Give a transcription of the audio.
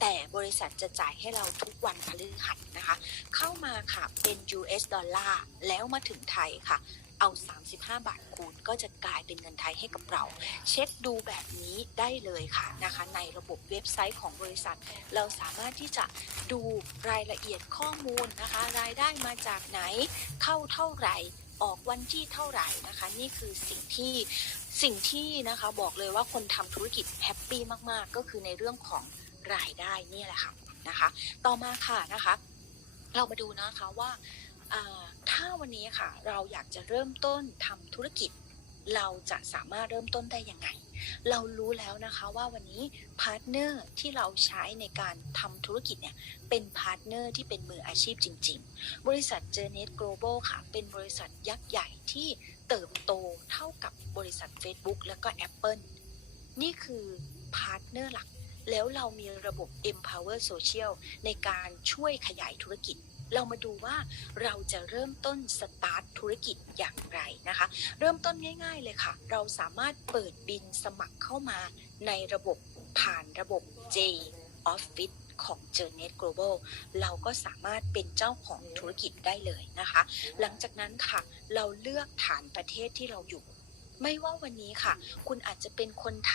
แต่บริษัทจะจ่ายให้เราทุกวันพฤหัสนะคะ เข้ามาค่ะเป็น US ดอลลาร์แล้วมาถึงไทยค่ะ เอา 35 บาทคูณก็จะกลายเป็นเงินไทยให้กับเรา เช็คดูแบบนี้ได้เลยค่ะนะคะ ในระบบเว็บไซต์ของบริษัท เราสามารถที่จะดูรายละเอียดข้อมูลนะคะ รายได้มาจากไหนเข้าเท่าไหร่ออกวันที่เท่าไหร่นะคะ นี่คือสิ่งที่สิ่งที่นะคะบอกเลยว่าคนทำธุรกิจแฮปปี้มาก ๆ ก็คือในเรื่องของ รายได้เนี่ยแหละค่ะนะคะ ต่อมาค่ะนะคะ เรามาดูนะคะว่าถ้าวันนี้ค่ะเราอยากจะเริ่มต้นทำธุรกิจ เราจะสามารถเริ่มต้นได้ยังไง เรารู้แล้วนะคะว่าวันนี้พาร์ทเนอร์ที่เราใช้ในการทำธุรกิจเนี่ยเป็นพาร์ทเนอร์ที่เป็นมืออาชีพจริง ๆ บริษัท j e r n e t Global ค่ะ เป็นบริษัทยักษ์ใหญ่ที่เติบโตเท่ากับบริษัท Facebook แล้วก็ Apple นี่คือพาร์ทเนอร์หลัก แล้วเรามีระบบ Empower Social ในการช่วยขยายธุรกิจ เรามาดูว่าเราจะเริ่มต้นสตาร์ทธุรกิจอย่างไรนะคะ เริ่มต้นง่าย ๆ เลยค่ะ เราสามารถเปิดบินสมัครเข้ามาในระบบผ่านระบบ J Office ของ j e r n e t Global เราก็สามารถเป็นเจ้าของธุรกิจได้เลยนะคะ หลังจากนั้นค่ะ เราเลือกฐานประเทศที่เราอยู่ ไม่ว่าวันนี้ค่ะ คุณอาจจะเป็นคนไท